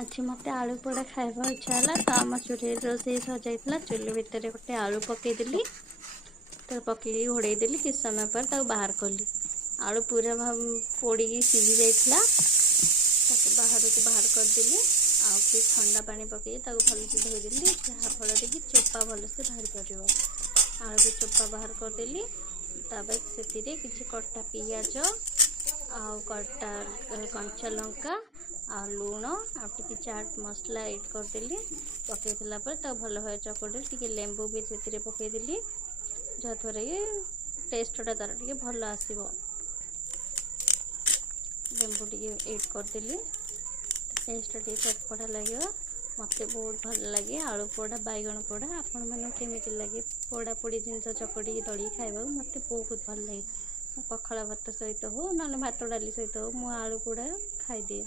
आज मत आलू पोड़ा खाइबा इच्छा है तो आम चूल्हे रोसे सजाइला चूल्हे भितर गोटे आलू पकईदेली तो पकई घोड़ेदेली कि समय पर बाहर कली आलू पूरा पोड़ी सीझी जाइला बाहर को बाहर करदेली आउ ठंडा पानी पकई भलसे धोईदेली जहाँफल कि चोपा भलसे बाहर कर आलू को चोपा बाहर करदेली से किसी कटा पियाज आउ कटा कंचा लंका आ लुण आटे चाट मसला ऐड करदेली पकईला भल भाव चकड़ी टी लेंबू भी से पकईदेली जहाँद्वारा कि टेस्टा तार टे भल आसो लेंबू टे ऐड करदेली टेस्ट टे चटपटा लगे मत बहुत भल लगे आलू पोड़ा बैगण पोड़ा आपण मैंने केमी लगे पोड़ा पोड़ी जिन चकड़ी दड़ी खावा मत बहुत भल लगे पखाला भात सहित हो ना भात डाली सहित हो मु आलू पोड़ा खाईदिए।